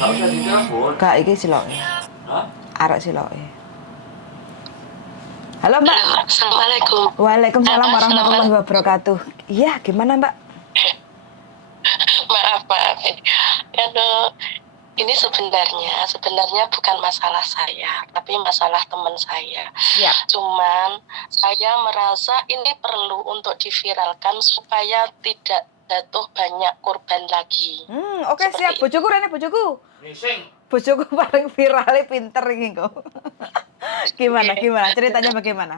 Gak usah ditelepon. Gak, iki siloke. Hah? Arek siloke. Halo Mbak. Halo, Assalamualaikum. Waalaikumsalam Halo, warahmatullahi Assalamualaikum. wabarakatuh. Iya, gimana Mbak? Maaf. Aduh, ini sebenarnya bukan masalah saya, tapi masalah teman saya. Siap. Cuman saya merasa ini perlu untuk diviralkan supaya tidak jatuh banyak korban lagi. Oke, Seperti siap. itu. Bojoku rene bojoku. Mising. Bojoku paling viralnya pinter ini kok. Gimana? Ceritanya bagaimana?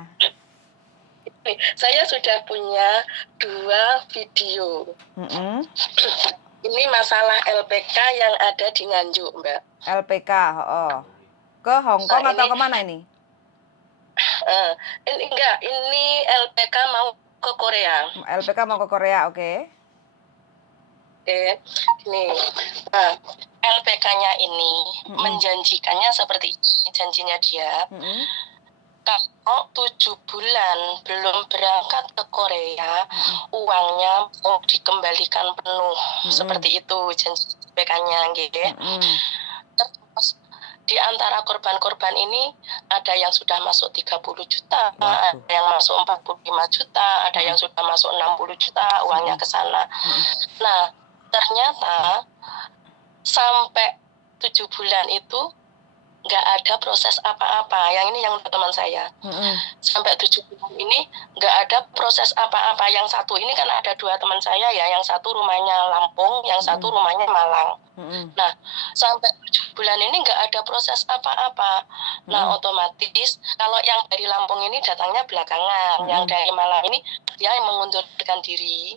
Saya sudah punya 2 video. Ini masalah LPK yang ada di Nganjuk, Mbak. LPK, ke Hongkong atau kemana ini? Ini LPK mau ke Korea. LPK mau ke Korea, oke. Oke, ini. Nah, LPK-nya ini menjanjikannya seperti ini, janjinya dia. Kalau 7 bulan belum berangkat ke Korea, uangnya mau dikembalikan penuh. Seperti itu janji LPK-nya, gitu. Terus di antara korban-korban ini ada yang sudah masuk 30 juta, ada yang masuk 45 juta, ada yang sudah masuk 60 juta uangnya ke sana. Nah, ternyata sampai 7 bulan itu nggak ada proses apa-apa. Yang ini yang teman saya. Sampai 7 bulan ini nggak ada proses apa-apa. Yang satu ini kan ada 2 teman saya ya. Yang satu rumahnya Lampung, yang satu rumahnya Malang. Nah, sampai 7 bulan ini nggak ada proses apa-apa. Nah, otomatis kalau yang dari Lampung ini datangnya belakangan. Yang dari Malang ini dia mengundurkan diri,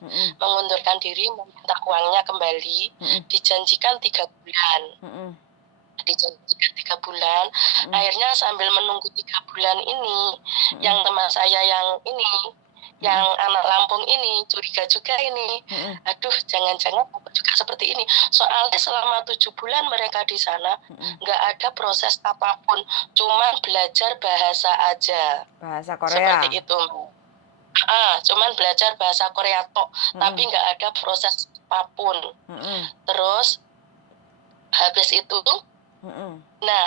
meminta uangnya kembali, dijanjikan 3 bulan. Dijanjikan 3 bulan. Akhirnya sambil menunggu 3 bulan ini, yang teman saya yang ini, yang anak Lampung ini curiga juga ini. Aduh, jangan-jangan juga seperti ini. Soalnya selama 7 bulan mereka di sana nggak ada proses apapun, cuma belajar bahasa aja. Bahasa Korea. Seperti itu. Cuman belajar bahasa Korea tok, tapi nggak ada proses apapun. Terus habis itu, nah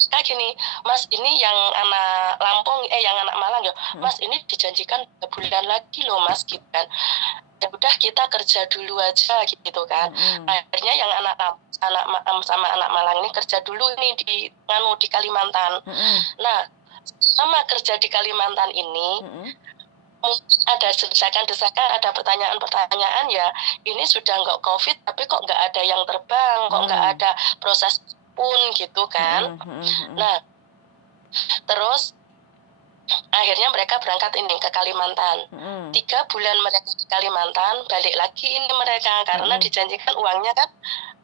kayak gini, Mas, ini yang anak Lampung, yang anak Malang ya, Mas, ini dijanjikan 3 bulan lagi loh Mas, gitu kan. Ya udah kita kerja dulu aja gitu kan. Akhirnya yang anak sama anak Malang ini kerja dulu ini di Kalimantan. Nah, sama kerja di Kalimantan ini ada desakan-desakan, ada pertanyaan-pertanyaan ya. Ini sudah nggak COVID, tapi kok nggak ada yang terbang, kok nggak ada proses pun gitu kan. Nah, terus akhirnya mereka berangkat ini ke Kalimantan. 3 bulan mereka di Kalimantan, balik lagi ini mereka karena dijanjikan uangnya kan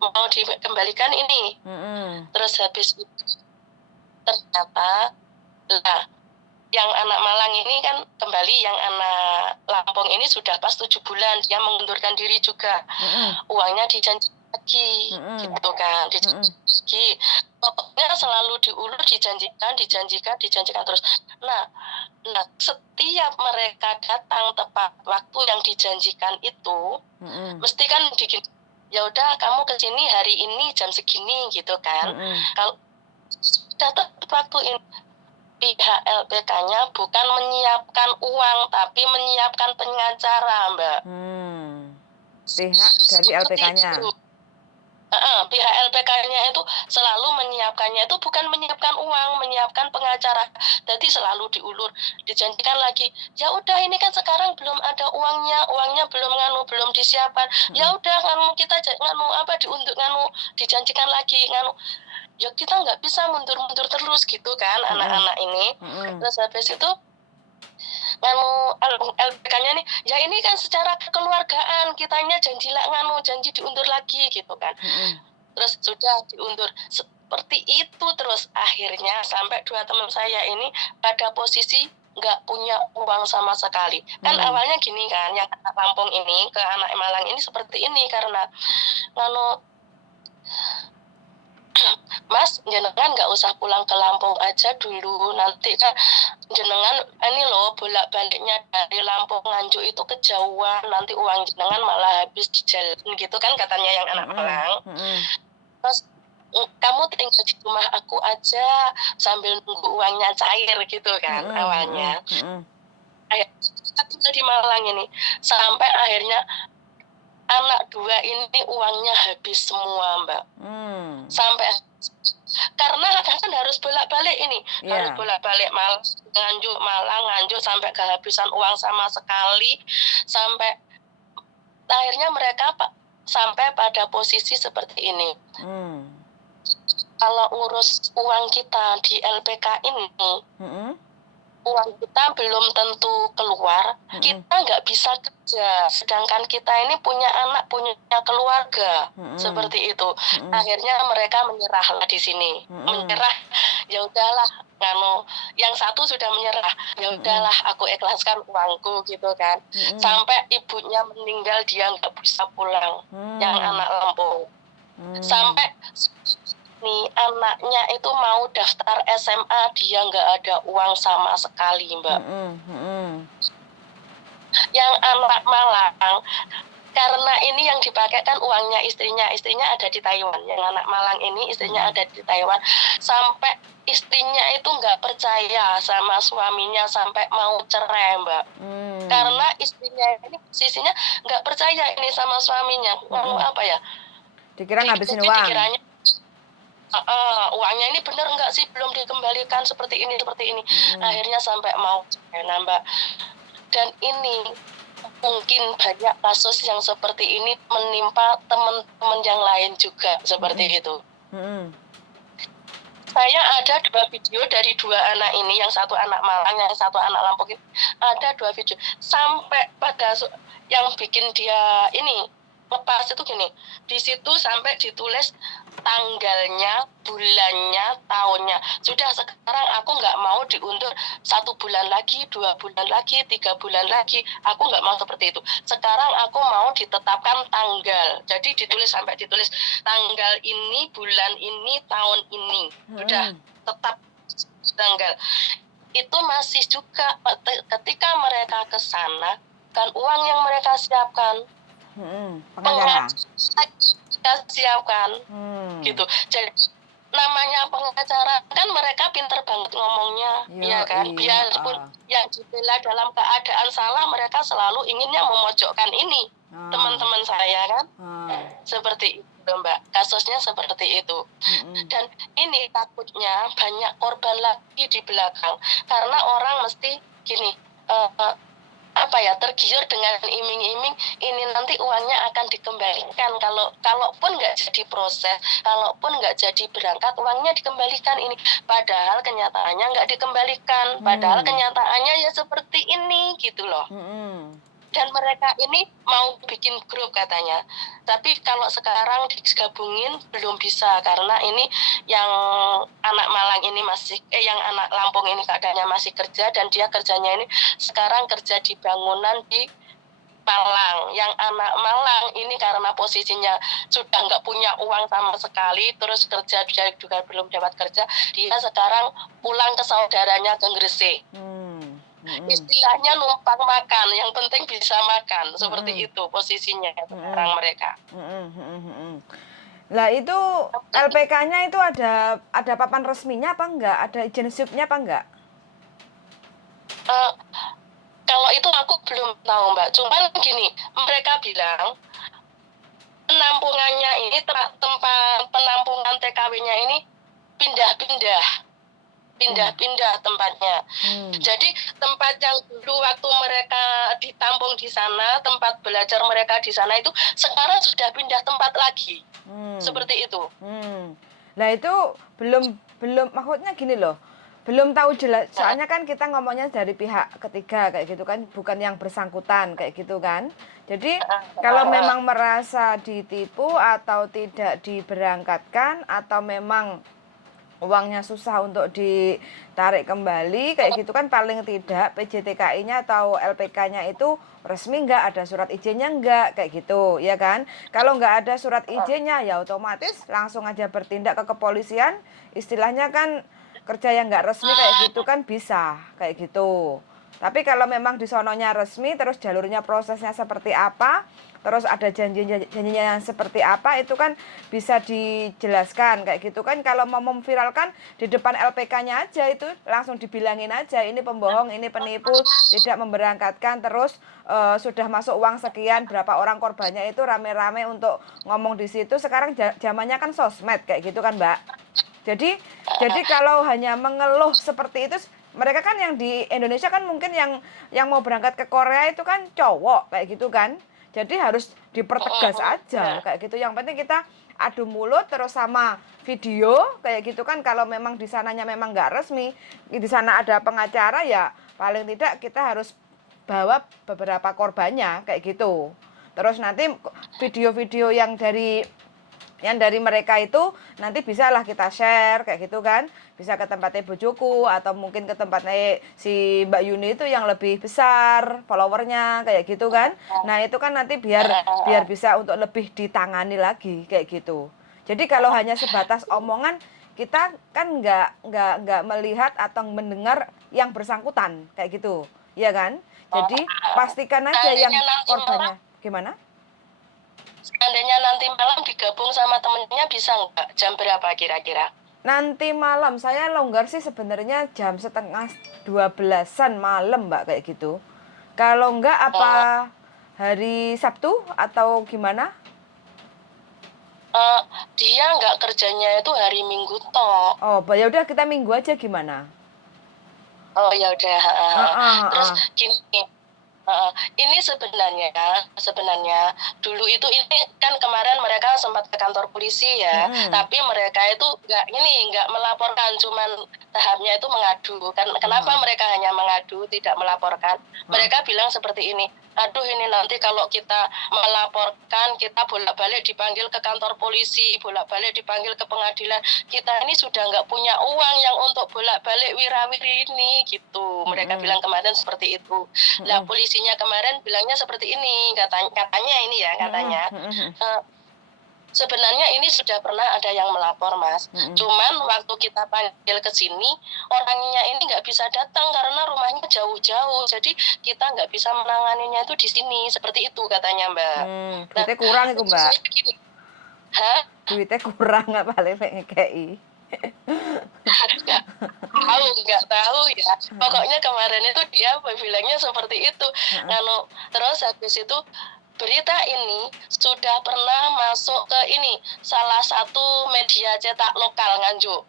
mau dikembalikan ini. Terus habis itu ternyata yang anak Malang ini kan kembali, yang anak Lampung ini sudah pas 7 bulan dia mengundurkan diri juga. Uangnya dijanjikan lagi, gitu kan, dijanji. Pokoknya selalu diulur, dijanjikan terus. Nah, setiap mereka datang tepat waktu yang dijanjikan itu, mesti kan bikin, ya udah kamu kesini hari ini jam segini gitu kan. Kalau sudah tepat waktu ini, pihak LPK-nya bukan menyiapkan uang, tapi menyiapkan pengacara, Mbak. Pihak dari LPK-nya. Pihak LPK-nya itu selalu menyiapkannya itu bukan menyiapkan uang, menyiapkan pengacara. Jadi selalu diulur, dijanjikan lagi. Ya udah ini kan sekarang belum ada uangnya belum disiapkan. Ya udah kita dijanjikan lagi ya kita nggak bisa mundur-mundur terus gitu kan, anak-anak ini. Terus habis itu LPK-nya nih, ya ini kan secara kekeluargaan, kitanya janji diundur lagi gitu kan. Terus sudah diundur seperti itu terus, akhirnya sampai 2 teman saya ini pada posisi nggak punya uang sama sekali. Kan awalnya gini kan, yang anak Lampung ini ke anak Malang ini seperti ini karena Mas, jenengan nggak usah pulang ke Lampung aja dulu, nanti kan jenengan ini loh bolak-baliknya dari Lampung Nganjuk itu kejauhan, nanti uang jenengan malah habis di jalan gitu kan, katanya yang anak Malang. Terus kamu tinggal di rumah aku aja sambil nunggu uangnya cair gitu kan awalnya. Kayak kita tinggal di Malang ini sampai akhirnya anak 2 ini uangnya habis semua, Mbak. Sampai karena kan harus bolak-balik ini, harus bolak-balik Malang, Nganjuk sampai kehabisan uang sama sekali, sampai akhirnya mereka sampai pada posisi seperti ini. Kalau ngurus uang kita di LPK ini, uang kita belum tentu keluar, kita nggak bisa kerja. Sedangkan kita ini punya anak, punya keluarga, seperti itu. Akhirnya mereka menyerah lah di sini, menyerah. Ya udahlah, yang satu sudah menyerah. Ya udahlah, aku ikhlaskan uangku gitu kan. Sampai ibunya meninggal, dia nggak bisa pulang, yang anak Lampung. Sampai nih anaknya itu mau daftar SMA, dia nggak ada uang sama sekali, Mbak. Yang anak Malang, karena ini yang dipakai kan uangnya istrinya ada di Taiwan. Yang anak Malang ini istrinya ada di Taiwan, sampai istrinya itu nggak percaya sama suaminya sampai mau cerai, Mbak. Karena istrinya ini posisinya nggak percaya ini sama suaminya. Apa ya? Dikira ngabisin uang. Dikiranya uangnya ini benar nggak sih, belum dikembalikan seperti ini. Akhirnya sampai mau nambah. Dan ini mungkin banyak kasus yang seperti ini menimpa teman-teman yang lain juga seperti itu. Saya ada 2 video dari 2 anak ini, yang satu anak Malang, yang satu anak Lampung. Ada 2 video sampai pada yang bikin dia ini lepas itu gini, di situ sampai ditulis tanggalnya, bulannya, tahunnya. Sudah, sekarang aku nggak mau diundur 1 bulan lagi, 2 bulan lagi, 3 bulan lagi. Aku nggak mau seperti itu. Sekarang aku mau ditetapkan tanggal. Jadi ditulis sampai ditulis tanggal ini, bulan ini, tahun ini. Sudah tetap tanggal. Itu masih juga ketika mereka ke sana, kan uang yang mereka siapkan, pengacara kita siapkan, gitu. Jadi namanya pengacara kan mereka pinter banget ngomongnya, ya kan. Biarpun yang dibela dalam keadaan salah, mereka selalu inginnya memojokkan ini teman-teman saya kan, seperti itu, Mbak. Kasusnya seperti itu. Dan ini takutnya banyak korban lagi di belakang, karena orang mesti gini, tergiur dengan iming-iming ini nanti uangnya akan dikembalikan, kalaupun nggak jadi proses, kalaupun nggak jadi berangkat, uangnya dikembalikan ini. Padahal kenyataannya nggak dikembalikan, padahal kenyataannya ya seperti ini gitu loh. Dan mereka ini mau bikin grup katanya, tapi kalau sekarang digabungin belum bisa, karena ini yang anak Malang ini yang anak Lampung ini keadaannya masih kerja, dan dia kerjanya ini sekarang kerja di bangunan di Malang. Yang anak Malang ini karena posisinya sudah nggak punya uang sama sekali, terus kerja juga belum dapat kerja, dia sekarang pulang ke saudaranya ke Gresik. Istilahnya numpang makan, yang penting bisa makan, seperti itu posisinya sekarang mereka. Lah itu LPK-nya itu ada papan resminya apa enggak? Ada izin SIP-nya apa enggak? Kalau itu aku belum tahu, Mbak. Cuman gini, mereka bilang penampungannya ini, tempat penampungan TKW-nya ini pindah-pindah tempatnya. Jadi tempat yang dulu waktu mereka ditampung di sana, tempat belajar mereka di sana itu sekarang sudah pindah tempat lagi. Seperti itu. Nah itu belum maksudnya gini loh, belum tahu jelas, soalnya kan kita ngomongnya dari pihak ketiga kayak gitu kan, bukan yang bersangkutan kayak gitu kan. Jadi kalau memang merasa ditipu atau tidak diberangkatkan, atau memang uangnya susah untuk ditarik kembali kayak gitu kan, paling tidak PJTKI-nya atau LPK-nya itu resmi nggak, ada surat izinnya nggak, kayak gitu ya kan. Kalau nggak ada surat izinnya ya otomatis langsung aja bertindak ke kepolisian, istilahnya kan kerja yang nggak resmi kayak gitu kan bisa kayak gitu. Tapi kalau memang di sononya resmi, terus jalurnya prosesnya seperti apa, terus ada janjinya yang seperti apa, itu kan bisa dijelaskan kayak gitu kan. Kalau mau memviralkan di depan LPK-nya aja itu langsung dibilangin aja ini pembohong, ini penipu, tidak memberangkatkan, terus sudah masuk uang sekian, berapa orang korbannya, itu rame-rame untuk ngomong di situ. Sekarang zamannya kan sosmed kayak gitu kan, Mbak. Jadi kalau hanya mengeluh seperti itu, mereka kan yang di Indonesia kan mungkin yang mau berangkat ke Korea itu kan cowok kayak gitu kan. Jadi harus dipertegas aja kayak gitu. Yang penting kita adu mulut terus sama video kayak gitu kan. Kalau memang di sananya memang nggak resmi, di sana ada pengacara, ya paling tidak kita harus bawa beberapa korbannya kayak gitu. Terus nanti video-video yang dari mereka itu nanti bisalah kita share kayak gitu kan, bisa ke tempatnya bojoku atau mungkin ke tempatnya si Mbak Yuni itu yang lebih besar followernya kayak gitu kan. Nah itu kan nanti biar bisa untuk lebih ditangani lagi kayak gitu. Jadi kalau hanya sebatas omongan, kita kan nggak melihat atau mendengar yang bersangkutan kayak gitu, ya kan? Jadi pastikan aja yang korbannya gimana. Seandainya nanti malam digabung sama temennya bisa nggak? Jam berapa kira-kira? Nanti malam saya longgar sih sebenarnya jam setengah 12-an malam, Mbak, kayak gitu. Kalau enggak apa hari Sabtu atau gimana? Dia nggak kerjanya itu hari Minggu toh. Oh, ya udah kita Minggu aja gimana? Oh ya udah. Terus gini, ini sebenarnya dulu itu ini kan kemarin mereka sempat ke kantor polisi ya, tapi mereka itu nggak melaporkan, cuman tahapnya itu mengadu. Kan kenapa mereka hanya mengadu tidak melaporkan? Mereka bilang seperti ini, aduh ini nanti kalau kita melaporkan, kita bolak-balik dipanggil ke kantor polisi, bolak-balik dipanggil ke pengadilan, kita ini sudah nggak punya uang yang untuk bolak-balik wirawiri ini gitu. Mereka bilang kemarin seperti itu. Nah polisinya kemarin bilangnya seperti ini, katanya ini ya, katanya sebenarnya ini sudah pernah ada yang melapor, Mas. Cuman waktu kita panggil ke sini, orangnya ini nggak bisa datang karena rumahnya jauh-jauh. Jadi kita nggak bisa menanganinya itu di sini. Seperti itu katanya, Mbak. Duitnya kurang itu, Mbak. Hah? Duitnya kurang nggak paling ngekei. Nggak tahu ya. Pokoknya kemarin itu dia bilangnya seperti itu. Terus habis itu berita ini sudah pernah masuk ke ini salah satu media cetak lokal Nganjuk.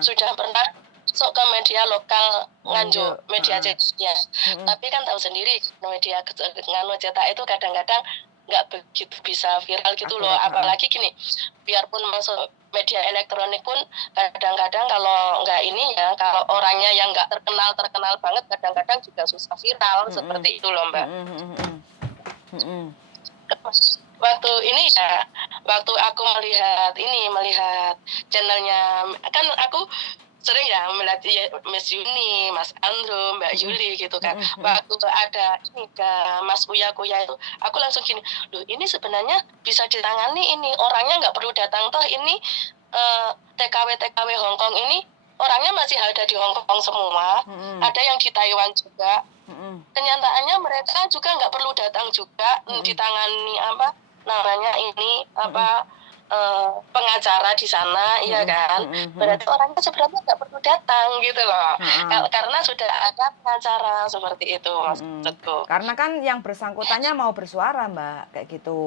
Sudah pernah masuk ke media lokal Nganjuk, media cetaknya. Tapi kan tahu sendiri media cetak itu kadang-kadang nggak begitu bisa viral gitu loh. Apalagi gini, biarpun masuk media elektronik pun kadang-kadang kalau nggak ini ya, kalau orangnya yang nggak terkenal banget kadang-kadang juga susah viral seperti itu loh, Mbak. Waktu ini ya, waktu aku melihat channelnya, kan aku sering ya melihat Miss Yuni, Mas Andro, Mbak Yuli gitu kan. Waktu ada ini Mas Uya itu, aku langsung gini, loh ini sebenarnya bisa ditangani ini, orangnya nggak perlu datang toh ini TKW Hongkong ini orangnya masih ada di Hongkong semua, ada yang di Taiwan juga. Kenyataannya mereka juga nggak perlu datang juga ditangani pengacara di sana, iya kan? Berarti orangnya sebenarnya nggak perlu datang gitu loh, karena sudah ada pengacara seperti itu maksudku. Karena kan yang bersangkutannya mau bersuara, Mbak, kayak gitu.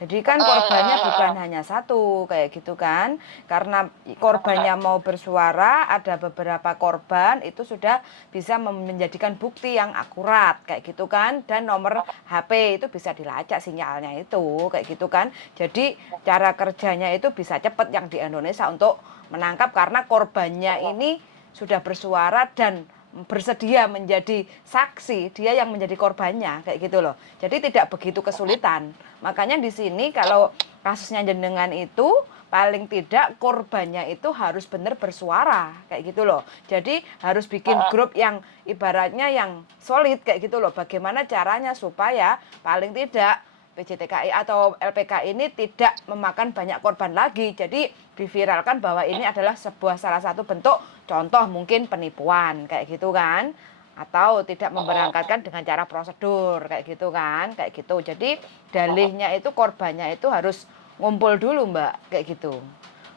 Jadi kan korbannya bukan hanya satu kayak gitu kan. Karena korbannya mau bersuara, ada beberapa korban itu sudah bisa menjadikan bukti yang akurat kayak gitu kan. Dan nomor HP itu bisa dilacak sinyalnya itu kayak gitu kan. Jadi cara kerjanya itu bisa cepat yang di Indonesia untuk menangkap karena korbannya ini sudah bersuara dan bersedia menjadi saksi, dia yang menjadi korbannya kayak gitu loh. Jadi tidak begitu kesulitan. Makanya di sini kalau kasusnya jenengan itu paling tidak korbannya itu harus benar bersuara kayak gitu loh. Jadi harus bikin grup yang ibaratnya yang solid kayak gitu loh. Bagaimana caranya supaya paling tidak PJTKI atau LPK ini tidak memakan banyak korban lagi. Jadi diviralkan bahwa ini adalah salah satu bentuk contoh mungkin penipuan kayak gitu kan. atau tidak memberangkatkan dengan cara prosedur kayak gitu kan, kayak gitu. Jadi dalihnya itu korbannya itu harus ngumpul dulu Mbak, kayak gitu.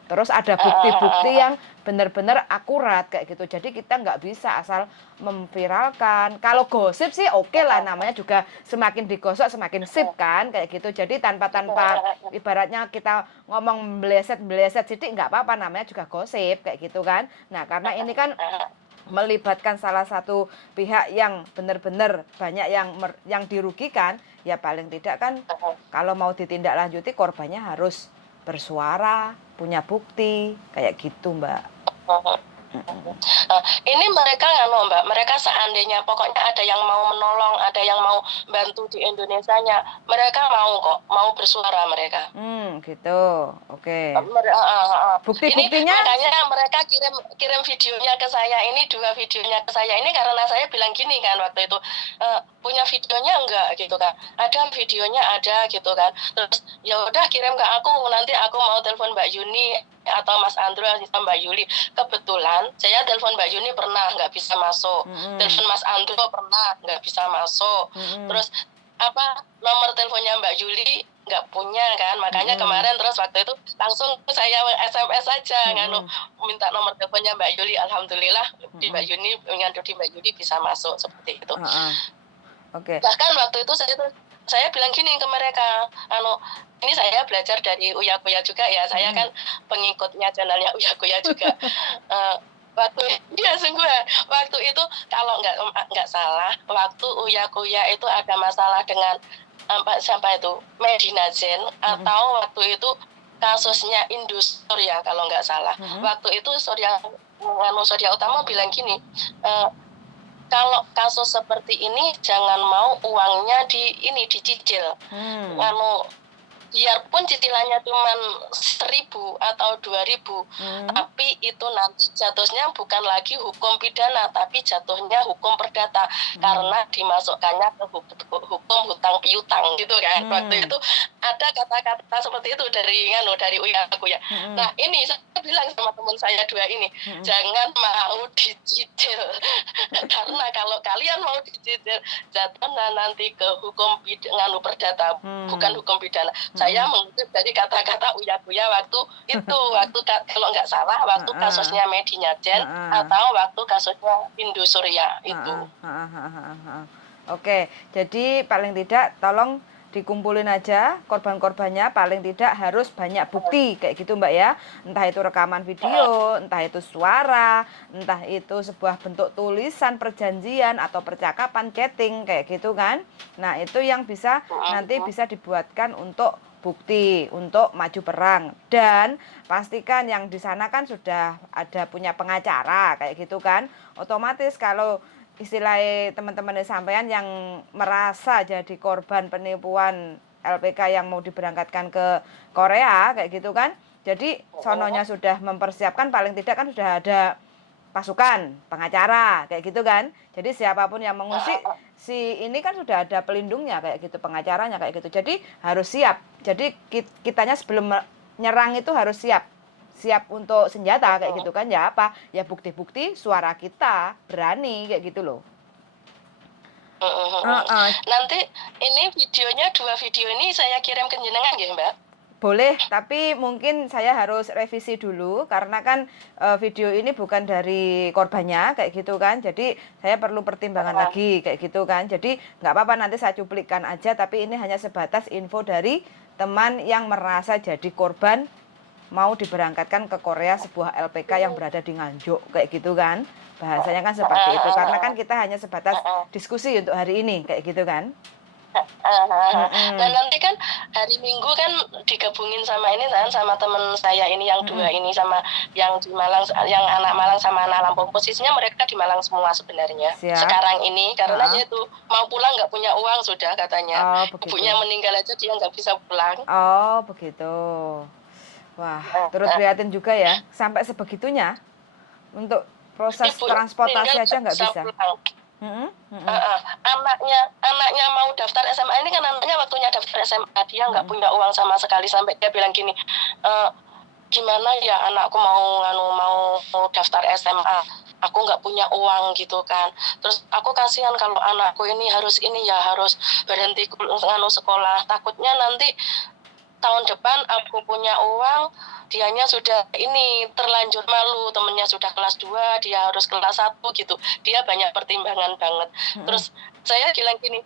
Terus ada bukti-bukti yang benar-benar akurat kayak gitu. Jadi kita nggak bisa asal memviralkan. Kalau gosip sih oke lah, namanya juga semakin digosok semakin sip kan kayak gitu. Jadi tanpa ibaratnya kita ngomong meleset sidik nggak apa-apa, namanya juga gosip kayak gitu kan. Nah karena ini kan melibatkan salah satu pihak yang benar-benar banyak yang dirugikan, ya paling tidak kan kalau mau ditindaklanjuti korbannya harus bersuara, punya bukti, kayak gitu Mbak. Ini mereka Mbak, mereka seandainya pokoknya ada yang mau menolong, ada yang mau bantu di Indonesianya, mereka mau kok, mau bersuara mereka. Gitu, oke. Bukti-buktinya? Ini makanya mereka kirim videonya ke saya, ini 2 videonya ke saya, ini karena saya bilang gini kan waktu itu, punya videonya enggak gitu kan, ada videonya ada gitu kan, terus ya udah kirim ke aku, nanti aku mau telepon Mbak Yuni atau Mas Andro atau Mbak Yuli. Kebetulan saya telepon Mbak Yuni pernah nggak bisa masuk, telepon Mas Andro pernah nggak bisa masuk, terus nomor teleponnya Mbak Yuli nggak punya kan, makanya kemarin terus waktu itu langsung saya SMS aja minta nomor teleponnya Mbak Yuli. Alhamdulillah di Mbak Yuni, di Mbak Yuli bisa masuk seperti itu. Oke. Bahkan waktu itu saya bilang gini ke mereka, ini saya belajar dari Uya Kuya juga ya, saya kan pengikutnya channelnya Uya Kuya juga. Waktu itu kalau nggak salah, waktu Uya Kuya itu ada masalah dengan sampai itu Medinazen, atau waktu itu kasusnya Indosuria kalau nggak salah. Waktu itu Surya Utama bilang gini, kalau kasus seperti ini jangan mau uangnya dicicil. Biarpun cicilannya cuma 1.000 atau 2.000, tapi itu nanti jatuhnya bukan lagi hukum pidana, tapi jatuhnya hukum perdata, karena dimasukkannya ke hukum hutang piutang gitu kan. Waktu itu ada kata-kata seperti itu dari Uya Kuya. Nah ini saya bilang sama teman saya 2 ini, jangan mau dicicil, karena kalau kalian mau dicicil jatuhnya nanti ke hukum perdata, bukan hukum pidana. Saya mengutip dari kata-kata Uya Kuya waktu itu, kalau nggak salah waktu kasusnya Medinazen atau waktu kasusnya Indosuria itu. Oke, jadi paling tidak tolong dikumpulin aja korban-korbannya, paling tidak harus banyak bukti kayak gitu Mbak ya, entah itu rekaman video, entah itu suara, entah itu sebuah bentuk tulisan perjanjian atau percakapan chatting kayak gitu kan. Nah itu yang bisa nanti bisa dibuatkan untuk bukti untuk maju perang, dan pastikan yang di sana kan sudah ada punya pengacara kayak gitu kan. Otomatis kalau istilahnya teman-teman sampean yang merasa jadi korban penipuan LPK yang mau diberangkatkan ke Korea kayak gitu kan, jadi sononya sudah mempersiapkan, paling tidak kan sudah ada pasukan pengacara kayak gitu kan. Jadi siapapun yang mengusik si ini kan sudah ada pelindungnya kayak gitu, pengacaranya kayak gitu. Jadi harus siap. Jadi kitanya sebelum nyerang itu harus siap untuk senjata kayak gitu kan. Ya apa? Ya bukti-bukti suara kita berani kayak gitu loh. Nanti ini videonya, 2 video ini saya kirim ke jenengan ya Mbak? Boleh, tapi mungkin saya harus revisi dulu karena kan video ini bukan dari korbannya kayak gitu kan. Jadi saya perlu pertimbangan lagi kayak gitu kan. Jadi nggak apa-apa, nanti saya cuplikan aja, tapi ini hanya sebatas info dari teman yang merasa jadi korban mau diberangkatkan ke Korea sebuah LPK yang berada di Nganjuk kayak gitu kan. Bahasanya kan seperti itu, karena kan kita hanya sebatas diskusi untuk hari ini kayak gitu kan. Dan nanti kan hari Minggu kan digabungin sama ini kan, sama teman saya ini yang 2 ini, sama yang di Malang, yang anak Malang sama anak Lampung. Posisinya mereka di Malang semua sebenarnya. Siap. Sekarang ini karena dia itu mau pulang nggak punya uang sudah katanya. Ibunya meninggal aja dia nggak bisa pulang. Oh begitu. Wah, turut prihatin juga ya, sampai sebegitunya untuk proses transportasi aja nggak bisa. Anaknya mau daftar SMA, ini kan anaknya waktunya daftar SMA, dia nggak punya uang sama sekali, sampai dia bilang gini, gimana ya anakku mau daftar SMA, aku nggak punya uang gitu kan. Terus aku kasihan kalau anakku ini harus berhenti sekolah, takutnya nanti tahun depan aku punya uang, dianya sudah ini terlanjur malu, temennya sudah kelas 2, dia harus kelas 1 gitu. Dia banyak pertimbangan banget. Terus saya bilang gini,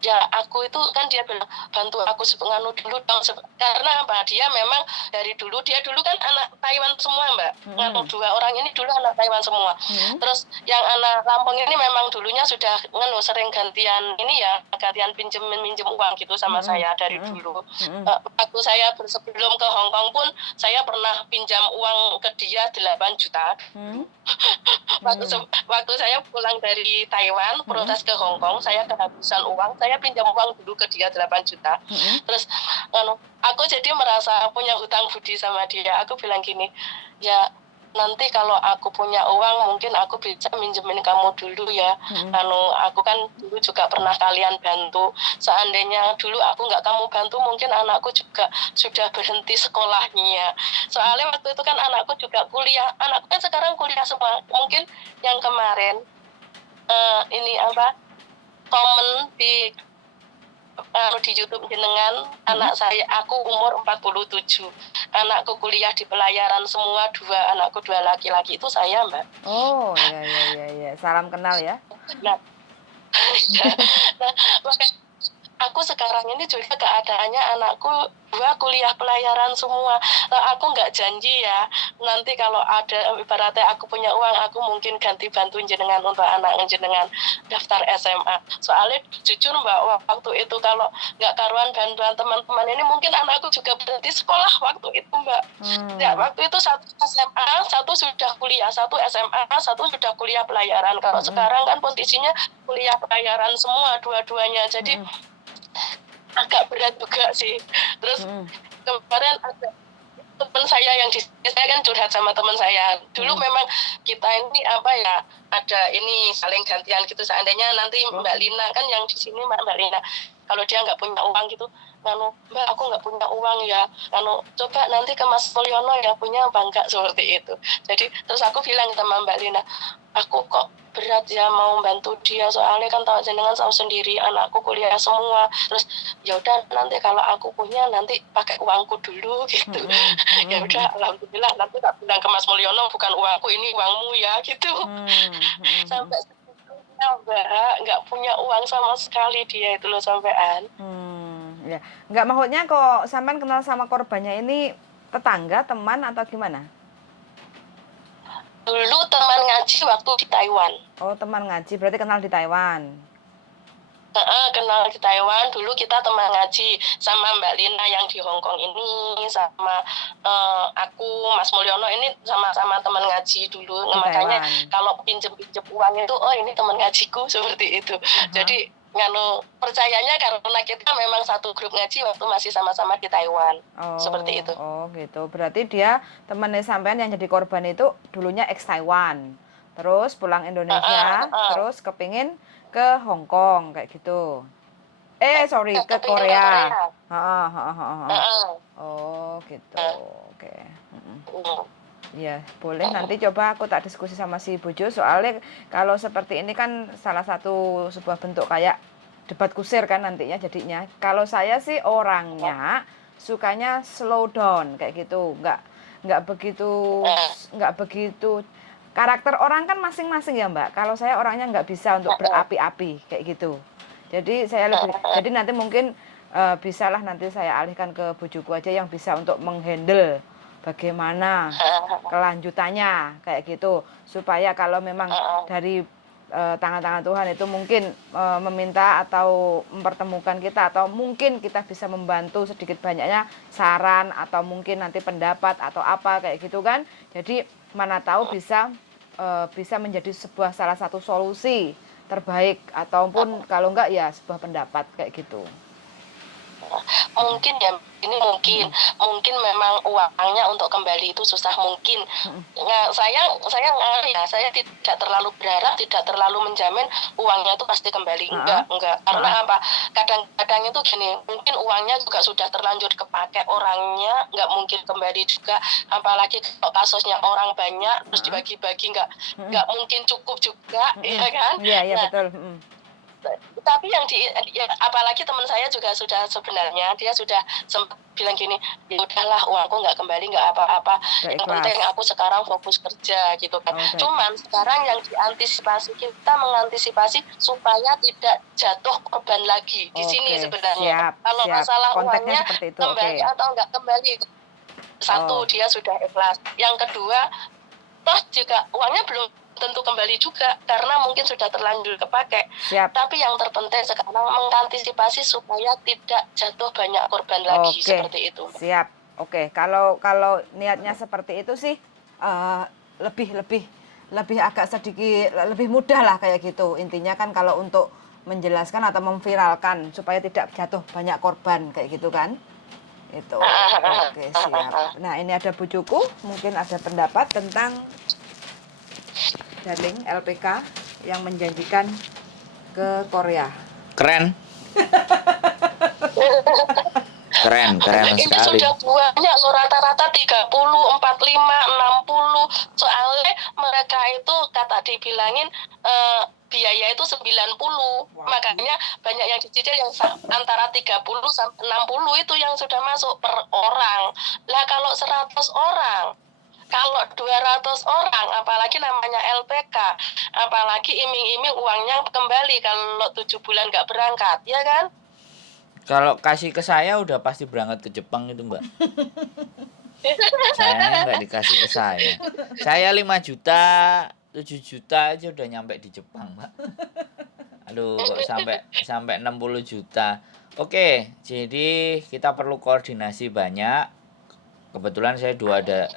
ya aku itu kan dia bilang bantu aku nganu dulu dong, karena apa, dia memang dari dulu, dia dulu kan anak Taiwan semua Mbak, nganu 2 orang ini dulu anak Taiwan semua. Terus yang anak Lampung ini memang dulunya sudah nganu sering gantian ini ya, gantian minjem uang gitu sama saya dari dulu. Waktu saya sebelum ke Hong Kong pun saya pernah pinjam uang ke dia 8 juta. Waktu saya pulang dari Taiwan, proses ke Hong Kong, saya kehabisan uang, saya pinjam uang dulu ke dia 8 juta. Terus aku jadi merasa punya hutang budi sama dia. Aku bilang gini, ya nanti kalau aku punya uang mungkin aku bisa minjemin kamu dulu ya. Aku kan dulu juga pernah kalian bantu. Seandainya dulu aku nggak kamu bantu, mungkin anakku juga sudah berhenti sekolahnya. Soalnya waktu itu kan anakku juga kuliah. Anakku kan sekarang kuliah semua. Mungkin yang kemarin ini apa komen di YouTube jenengan, anak saya, aku umur 47, anakku kuliah di pelayaran semua, 2 anakku 2 laki-laki, itu saya Mbak. Oh ya, salam kenal ya. Nah, makanya aku sekarang ini juga keadaannya anakku 2 kuliah pelayaran semua. Aku nggak janji ya, nanti kalau ada ibaratnya aku punya uang, aku mungkin ganti bantu jenengan untuk anak jenengan daftar SMA. Soalnya jujur Mbak, waktu itu kalau nggak karuan bantuan teman-teman ini, mungkin anakku juga berhenti sekolah waktu itu Mbak. Ya, waktu itu 1 SMA, 1 sudah kuliah, 1 SMA, 1 sudah kuliah pelayaran. Kalau sekarang kan kondisinya kuliah pelayaran semua dua-duanya, jadi agak berat juga sih. Terus kemarin ada teman saya yang saya kan curhat sama teman saya. Dulu memang kita ini apa ya, ada ini saling gantian gitu. Seandainya nanti Mbak Lina kan yang di sini Mbak Lina, kalau dia nggak punya uang gitu, Mbak aku nggak punya uang ya, coba nanti ke Mas Mulyono ya punya apa enggak, seperti itu. Jadi terus aku bilang sama Mbak Lina, aku kok berat ya mau bantu dia, soalnya kan tahu jenengan tahu sendiri anakku kuliah semua. Terus ya udah nanti kalau aku punya nanti pakai uangku dulu gitu. Ya udah alhamdulillah, nanti tak bilang ke Mas Mulyono bukan uangku ini uangmu ya gitu. Sampai segitunya Mbak, nggak punya uang sama sekali dia itu loh sampean. Ya nggak, maksudnya kok sampean kenal sama korbannya ini tetangga, teman atau gimana? Dulu teman ngaji waktu di Taiwan. Oh, teman ngaji, berarti kenal di Taiwan. Kenal di Taiwan, dulu kita teman ngaji sama Mbak Lina yang di Hong Kong ini, sama aku, Mas Mulyono ini sama-sama teman ngaji dulu. Makanya kalau pinjem-pinjem uang itu, oh ini teman ngajiku, seperti itu. Jadi percayanya karena kita memang satu grup ngaji waktu masih sama-sama di Taiwan. Seperti itu. Oh gitu, berarti dia temannya sampean yang jadi korban itu dulunya ex Taiwan, terus pulang Indonesia, terus kepingin ke Hong Kong kayak gitu. Sorry, ke Korea. Oh gitu, oke. Ya boleh, nanti coba aku tak diskusi sama si Bojo, soalnya kalau seperti ini kan salah satu sebuah bentuk kayak debat kusir kan nantinya jadinya. Kalau saya sih orangnya sukanya slow down kayak gitu, nggak begitu. Karakter orang kan masing-masing ya Mbak. Kalau saya orangnya nggak bisa untuk berapi-api kayak gitu. Jadi jadi nanti mungkin bisalah nanti saya alihkan ke bojoku aja yang bisa untuk menghandle bagaimana kelanjutannya kayak gitu, supaya kalau memang dari tangan-tangan Tuhan itu mungkin meminta atau mempertemukan kita, atau mungkin kita bisa membantu sedikit banyaknya saran atau mungkin nanti pendapat atau apa kayak gitu kan. Jadi mana tahu bisa menjadi sebuah salah satu solusi terbaik, ataupun kalau enggak ya sebuah pendapat kayak gitu. Mungkin ya ini mungkin memang uangnya untuk kembali itu susah mungkin. Nah, saya tidak terlalu berharap, tidak terlalu menjamin uangnya itu pasti kembali. Enggak. Karena apa? Kadang-kadang itu gini, mungkin uangnya juga sudah terlanjur kepake orangnya, nggak mungkin kembali juga. Apalagi kalau kasusnya orang banyak terus dibagi-bagi, nggak mungkin cukup juga, ya kan? Iya, betul. Tapi apalagi teman saya juga sebenarnya dia sudah sempat bilang gini, ya udahlah uangku nggak kembali nggak apa-apa, yang penting aku sekarang fokus kerja gitu kan. Cuman sekarang yang kita mengantisipasi supaya tidak jatuh korban lagi di sini sebenarnya. Kalau masalah uangnya kembali atau nggak kembali, satu dia sudah ikhlas, yang kedua toh juga uangnya belum tentu kembali juga karena mungkin sudah terlanjur kepake. Tapi yang terpenting sekarang mengantisipasi supaya tidak jatuh banyak korban lagi, seperti itu. Siap. Oke, kalau niatnya seperti itu sih lebih agak sedikit lebih mudah lah kayak gitu. Intinya kan kalau untuk menjelaskan atau memviralkan supaya tidak jatuh banyak korban kayak gitu kan. Itu. Oke, siap. Nah, ini ada bujuku, mungkin ada pendapat tentang Darling LPK yang menjanjikan ke Korea. Keren. Keren ini sekali. Sudah banyak loh, rata-rata 30, 45, 60. Soalnya mereka itu kata dibilangin biaya itu 90. Makanya banyak yang dicicil yang antara 30 sampai 60 itu yang sudah masuk per orang. Lah kalau 100 orang, kalau 200 orang, apalagi namanya LPK, apalagi iming-iming uangnya kembali kalau 7 bulan nggak berangkat, ya kan? Kalau kasih ke saya udah pasti berangkat ke Jepang itu, Mbak. Saya nggak dikasih ke saya. Saya 5 juta, 7 juta aja udah nyampe di Jepang, Mbak. Aduh, kok sampai 60 juta. Oke, jadi kita perlu koordinasi banyak. Kebetulan saya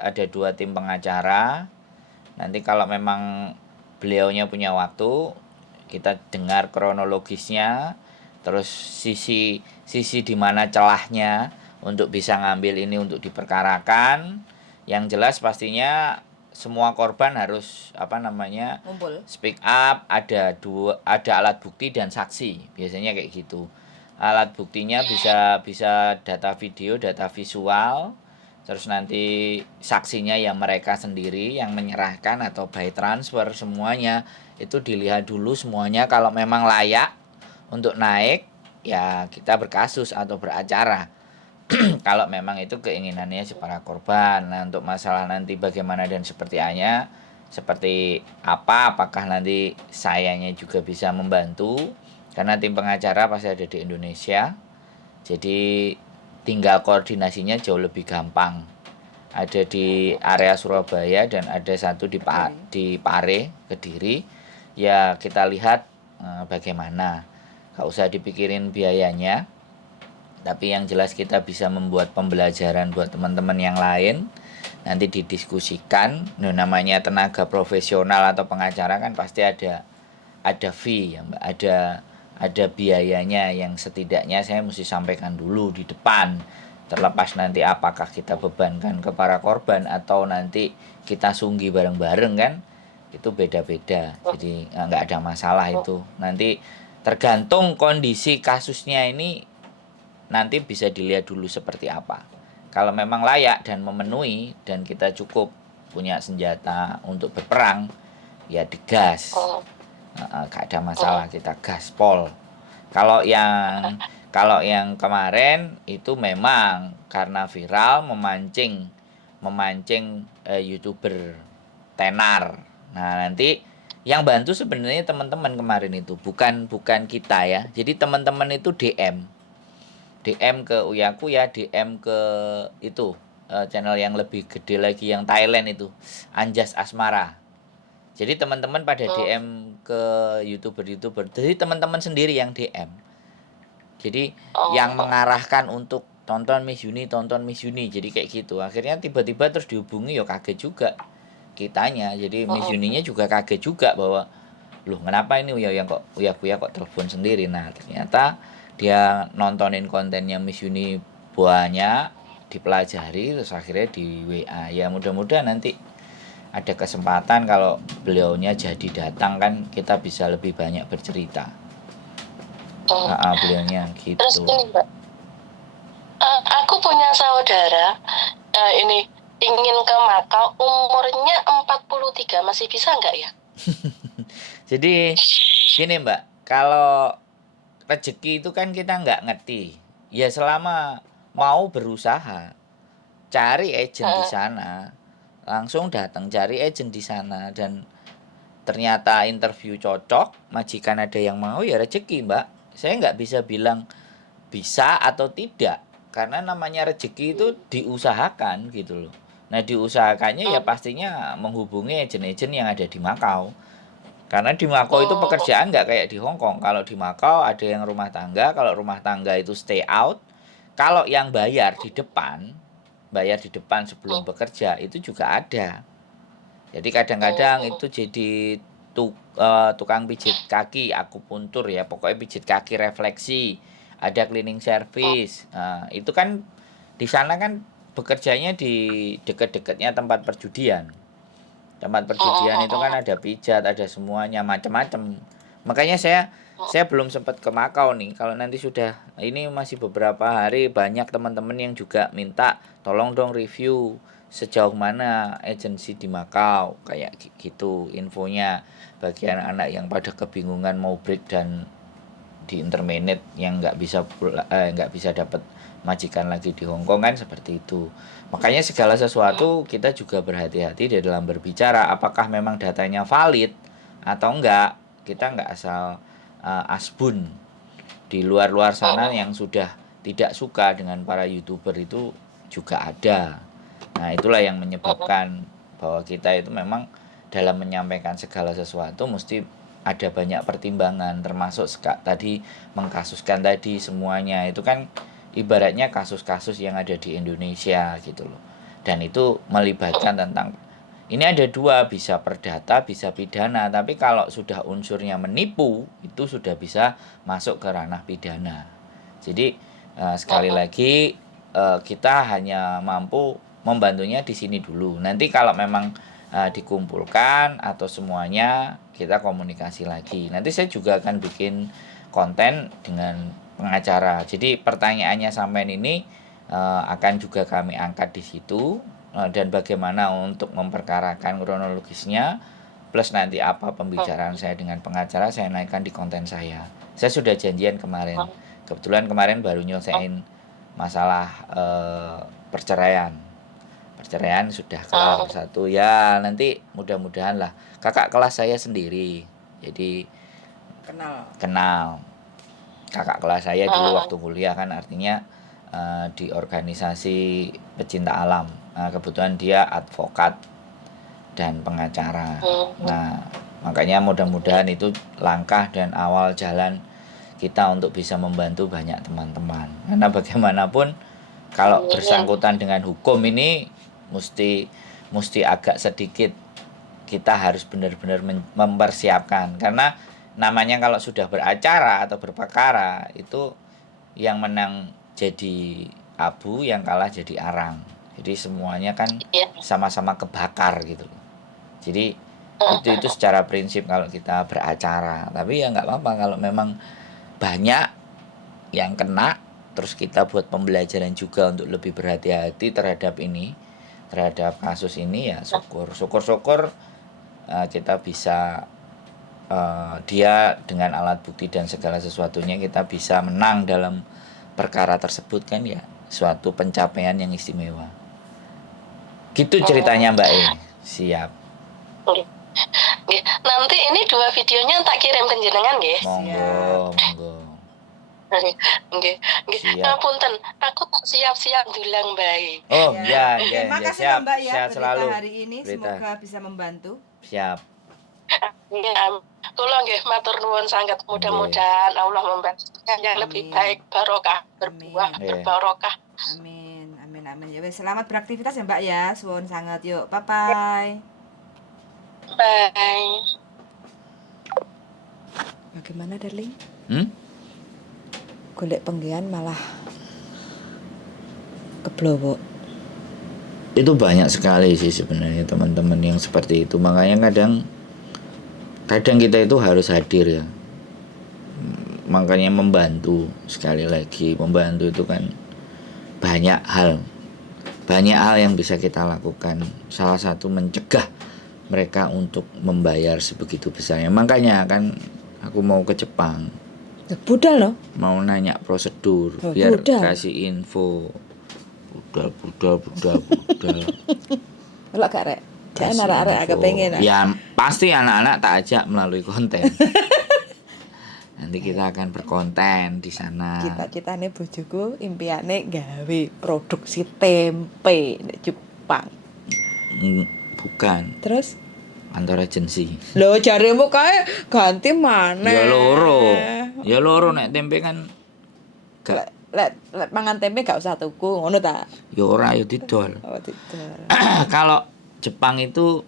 ada 2 tim pengacara. Nanti kalau memang beliaunya punya waktu, kita dengar kronologisnya, terus sisi di mana celahnya untuk bisa ngambil ini untuk diperkarakan. Yang jelas pastinya semua korban harus speak up, ada alat bukti dan saksi. Biasanya kayak gitu. Alat buktinya bisa data video, data visual. Terus nanti saksinya ya mereka sendiri yang menyerahkan atau by transfer, semuanya itu dilihat dulu semuanya. Kalau memang layak untuk naik, ya kita berkasus atau beracara. Kalau memang itu keinginannya si para korban. Nah, untuk masalah nanti bagaimana dan seperti apa, apakah nanti sayanya juga bisa membantu, karena tim pengacara pasti ada di Indonesia. Jadi tinggal koordinasinya jauh lebih gampang. Ada di area Surabaya dan ada satu di Pare, Kediri. Ya kita lihat bagaimana. Gak usah dipikirin biayanya. Tapi yang jelas kita bisa membuat pembelajaran buat teman-teman yang lain. Nanti didiskusikan. Namanya tenaga profesional atau pengacara kan pasti ada fee ya Mbak. Ada biayanya yang setidaknya saya mesti sampaikan dulu di depan. Terlepas nanti apakah kita bebankan ke para korban atau nanti kita sunggi bareng-bareng kan, itu beda-beda. Jadi nggak ada masalah itu. Nanti tergantung kondisi kasusnya ini, nanti bisa dilihat dulu seperti apa. Kalau memang layak dan memenuhi dan kita cukup punya senjata untuk berperang, ya digas. Gak ada masalah, kita gaspol. Kalau yang kemarin itu memang karena viral memancing YouTuber tenar. Nah, nanti yang bantu sebenarnya teman-teman kemarin itu bukan kita ya. Jadi teman-teman itu DM ke Uyakuya, DM ke itu channel yang lebih gede lagi yang Thailand itu, Anjas Asmara. Jadi teman-teman pada DM ke YouTuber. Jadi teman-teman sendiri yang DM. Jadi yang mengarahkan untuk tonton Miss Yuni. Jadi kayak gitu. Akhirnya tiba-tiba terus dihubungi, ya kaget juga kitanya. Jadi Miss Yuninya juga kaget juga bahwa loh kenapa ini Uya kok telepon sendiri. Nah, ternyata dia nontonin kontennya Miss Yuni banyak dipelajari terus akhirnya di WA. Ya mudah-mudahan nanti ada kesempatan kalau beliaunya jadi datang kan kita bisa lebih banyak bercerita. Beliaunya Terus gitu. ini Mbak, aku punya saudara ini ingin ke Makau, umurnya 43, masih bisa nggak ya? Jadi gini Mbak, kalau rezeki itu kan kita nggak ngerti. Ya selama mau berusaha, cari agent di sana, langsung datang cari agent di sana dan ternyata interview cocok, majikan ada yang mau ya rezeki Mbak. Saya nggak bisa bilang bisa atau tidak karena namanya rezeki itu diusahakan gitu loh. Nah diusahakannya ya pastinya menghubungi agent-agent yang ada di Makau. Karena di Makau itu pekerjaan nggak kayak di Hong Kong. Kalau di Makau ada yang rumah tangga, kalau rumah tangga itu stay out. Kalau yang bayar di depan sebelum bekerja itu juga ada. Jadi kadang-kadang itu jadi tukang pijit kaki, akupuntur ya, pokoknya pijit kaki refleksi, ada cleaning service. Nah, itu kan di sana kan bekerjanya di dekat-dekatnya tempat perjudian. Tempat perjudian itu kan ada pijat, ada semuanya macam-macam. Makanya saya belum sempat ke Makau nih. Kalau nanti sudah ini masih beberapa hari banyak teman-teman yang juga minta tolong dong review sejauh mana agensi di Makau kayak gitu infonya bagian anak yang pada kebingungan mau break dan di intermediate yang nggak bisa dapat majikan lagi di Hong Kong kan seperti itu. Makanya segala sesuatu kita juga berhati-hati di dalam berbicara apakah memang datanya valid atau enggak. Kita enggak asal asbun. Di luar-luar sana yang sudah tidak suka dengan para YouTuber itu juga ada. Nah, itulah yang menyebabkan bahwa kita itu memang dalam menyampaikan segala sesuatu mesti ada banyak pertimbangan termasuk tadi mengkasuskan tadi semuanya itu kan ibaratnya kasus-kasus yang ada di Indonesia gitu loh. Dan itu melibatkan tentang ini ada dua, bisa perdata, bisa pidana. Tapi kalau sudah unsurnya menipu, itu sudah bisa masuk ke ranah pidana. Jadi sekali lagi kita hanya mampu membantunya di sini dulu. Nanti kalau memang dikumpulkan atau semuanya kita komunikasi lagi. Nanti saya juga akan bikin konten dengan pengacara. Jadi pertanyaannya sampean ini akan juga kami angkat di situ dan bagaimana untuk memperkarakan kronologisnya plus nanti apa pembicaraan saya dengan pengacara saya naikkan di konten saya. Saya sudah janjian kemarin. Kebetulan kemarin baru nyelesain masalah perceraian. Perceraian sudah kelar satu ya, nanti mudah-mudahan lah. Kakak kelas saya sendiri. Jadi kenal kakak kelas saya dulu waktu kuliah kan artinya di organisasi pecinta alam. Kebetulan dia advokat dan pengacara. Nah, makanya mudah-mudahan itu langkah dan awal jalan kita untuk bisa membantu banyak teman-teman. Karena bagaimanapun kalau bersangkutan dengan hukum ini mesti agak sedikit kita harus benar-benar mempersiapkan karena namanya kalau sudah beracara atau berperkara itu yang menang jadi abu, yang kalah jadi arang. Jadi semuanya kan sama-sama kebakar gitu loh. Jadi itu secara prinsip kalau kita beracara. Tapi ya nggak apa-apa kalau memang banyak yang kena, terus kita buat pembelajaran juga untuk lebih berhati-hati terhadap kasus ini ya syukur kita bisa dia dengan alat bukti dan segala sesuatunya kita bisa menang dalam perkara tersebut kan ya suatu pencapaian yang istimewa. Gitu ceritanya Mbak E. Siap. Nanti ini 2 videonya tak kirim ke jenengan nggih. Monggo. Nggih. Ngapunten, aku tak siap-siap dulang bae. Oh, ya. Makasih Siap, Mbak ya sehat selalu. hari ini semoga bisa membantu. Siap. Kula nggih matur nuwun sangat, mudah-mudahan Allah memberikan yang lebih baik, barokah, berbuah berbarokah. Amin. Ya wes selamat beraktivitas ya Mbak ya. Suwun sangat yuk. Bye. Bye. Bagaimana darling? Hmm? Golek penggawean malah Keblowo. Itu banyak sekali sih sebenarnya teman-teman yang seperti itu. Makanya kadang kita itu harus hadir ya. Makanya membantu, sekali lagi membantu itu kan banyak hal yang bisa kita lakukan. Salah satu mencegah mereka untuk membayar sebegitu besarnya. Makanya kan aku mau ke Jepang, Budal loh. mau nanya prosedur, Oh, biar budal. kasih info. Budal. Kalau gak rek, jangan Kasih arek-arek info. agak pengen. Ya pasti anak-anak tak ajak melalui konten. Nanti kita akan berkonten di sana. Cita-citane bojoku impiane gawe produksi tempe di Jepang. Bukan, Terus kantor agensi. lo jaremu kae ganti mana? Ya loro nek tempe kan gak Lek mangan tempe gak usah tuku, ngono ta? ya ora ya didol. Oh, tidak. Kalau Jepang itu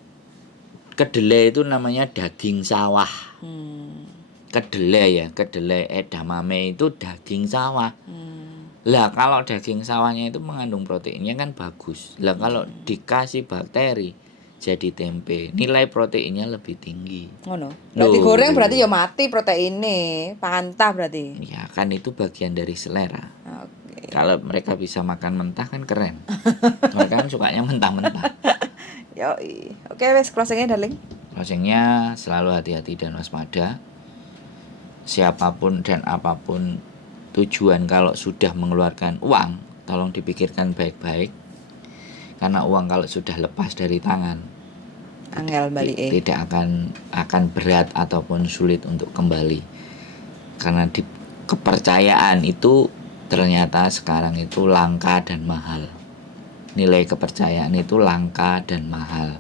kedelai itu namanya daging sawah. Kedelai edamame itu daging sawah. Lah kalau daging sawahnya itu mengandung proteinnya kan bagus. Lah kalau dikasih bakteri jadi tempe, nilai proteinnya lebih tinggi. Ngono. Berarti goreng berarti ya mati proteine, pantah berarti. Ya kan itu bagian dari selera. Oke. Kalau mereka bisa makan mentah kan keren. Mereka kan sukanya mentah-mentah. Yoi. Oke, wes closingnya darling. Closingnya selalu hati-hati dan waspada. Siapapun dan apapun tujuan kalau sudah mengeluarkan uang, tolong dipikirkan baik-baik. Karena uang kalau sudah lepas dari tangan, Angel balik tidak akan berat ataupun sulit untuk kembali. Karena kepercayaan itu ternyata sekarang itu langka dan mahal. Nilai kepercayaan itu langka dan mahal.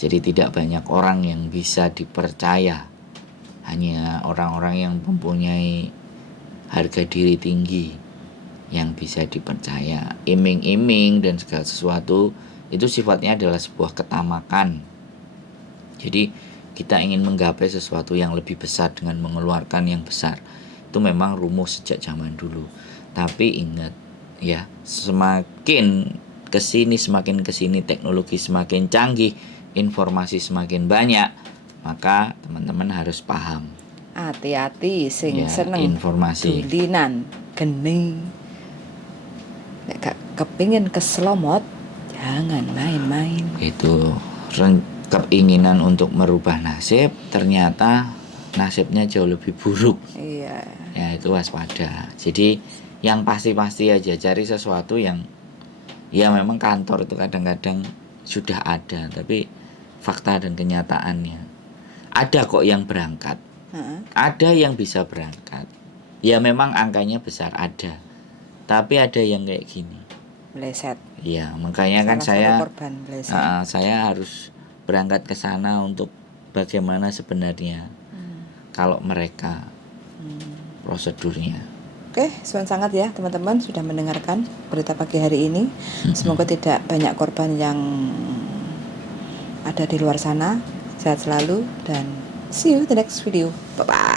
Jadi tidak banyak orang yang bisa dipercaya. Hanya orang-orang yang mempunyai harga diri tinggi yang bisa dipercaya. Iming-iming dan segala sesuatu itu sifatnya adalah sebuah ketamakan. Jadi kita ingin menggapai sesuatu yang lebih besar dengan mengeluarkan yang besar. Itu memang rumus sejak zaman dulu. Tapi ingat ya, semakin kesini teknologi semakin canggih, informasi semakin banyak, maka teman-teman harus paham. Hati-hati sing Ya, seneng informasi. dulinan geni. Nek gak kepingin keselomot, jangan main-main. Itu keinginan untuk merubah nasib, ternyata nasibnya jauh lebih buruk. Iya. Ya itu waspada. Jadi yang pasti-pasti aja, cari sesuatu yang ya memang kantor itu kadang-kadang sudah ada, tapi fakta dan kenyataannya ada kok yang berangkat. Ada yang bisa berangkat. Ya memang angkanya besar ada. Tapi ada yang kayak gini. Meleset. Ya, makanya kan korban meleset. saya harus berangkat ke sana untuk bagaimana sebenarnya kalau mereka prosedurnya. Oke, suan sangat ya teman-teman sudah mendengarkan berita pagi hari ini. Semoga tidak banyak korban yang ada di luar sana. Sehat selalu dan see you the next video. Bye bye.